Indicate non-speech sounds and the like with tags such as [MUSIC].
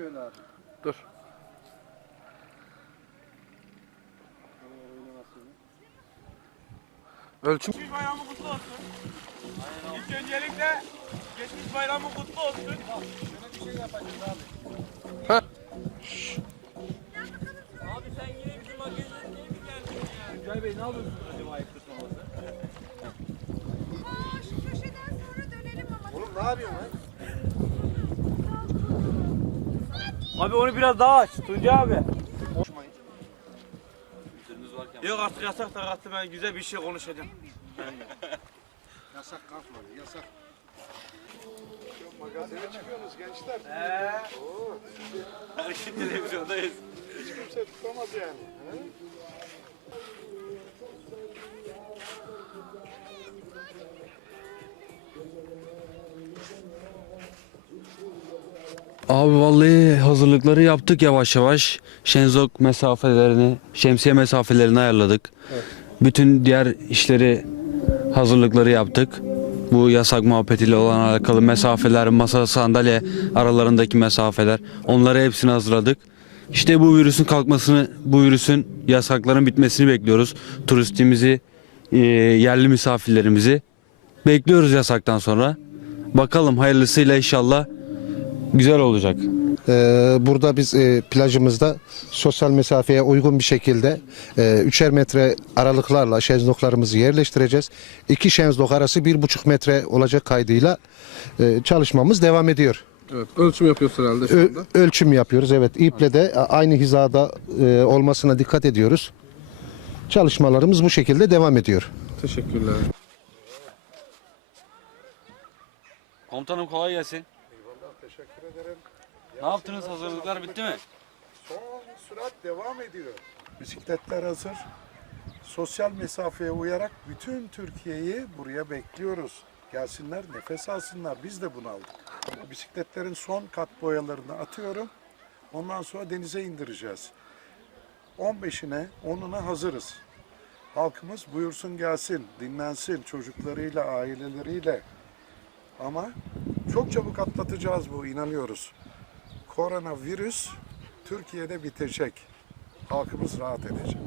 Şöyle abi. Dur. Ölçüm. Geçmiş bayramı kutlu olsun. İlk öncelikle geçmiş bayramı kutlu olsun. Şöyle bir şey yapacağız abi. Ha. Abi sen yine bizim magazinden niye mi geldin ya? Tuncay Bey ne yapıyorsunuz acaba ayıp tutmaması? Aa, şu köşeden sonra dönelim ama. Oğlum ne yapıyorsun lan? Abi onu biraz daha aç Tunca abi. Yok artık yasak da kalktı ben güzel bir şey konuşacağım. [LAUGHS] Yasak kalkmadı, yasak. Magazine çıkıyorsunuz gençler. Eee. Oo, Her gün televizyondayız. hiç kimse tutamaz yani. He? Abi vallahi hazırlıkları yaptık yavaş yavaş. Şenzok mesafelerini, şemsiye mesafelerini ayarladık. Bütün diğer işleri hazırlıkları yaptık. Bu yasak muhabbetiyle olan alakalı mesafeler, masa sandalye aralarındaki mesafeler onları hepsini hazırladık. İşte bu virüsün kalkmasını, bu virüsün yasakların bitmesini bekliyoruz. Turistimizi, e, yerli misafirlerimizi bekliyoruz yasaktan sonra. Bakalım hayırlısıyla inşallah güzel olacak. Ee, Burada biz e, plajımızda sosyal mesafeye uygun bir şekilde e, üçer metre aralıklarla şezlonglarımızı yerleştireceğiz. İki şezlong arası bir buçuk metre olacak kaydıyla e, çalışmamız devam ediyor. Evet. Ölçüm yapıyorsun herhalde şu Ö- anda. ölçüm yapıyoruz. Evet iple de aynı hizada e, olmasına dikkat ediyoruz. Çalışmalarımız bu şekilde devam ediyor. Teşekkürler. Komutanım kolay gelsin. Teşekkür ederim. Ne yaptınız? Hazırlıklar bitti mi? Son sürat devam ediyor. Bisikletler hazır. Sosyal mesafeye uyarak bütün Türkiye'yi buraya bekliyoruz. Gelsinler, nefes alsınlar. Biz de bunu aldık. Bisikletlerin son kat boyalarını atıyorum. Ondan sonra denize indireceğiz. 15'ine, 10'una hazırız. Halkımız buyursun gelsin, dinlensin çocuklarıyla, aileleriyle. Ama çok çabuk atlatacağız bu, inanıyoruz. Koronavirüs Türkiye'de bitecek. Halkımız rahat edecek.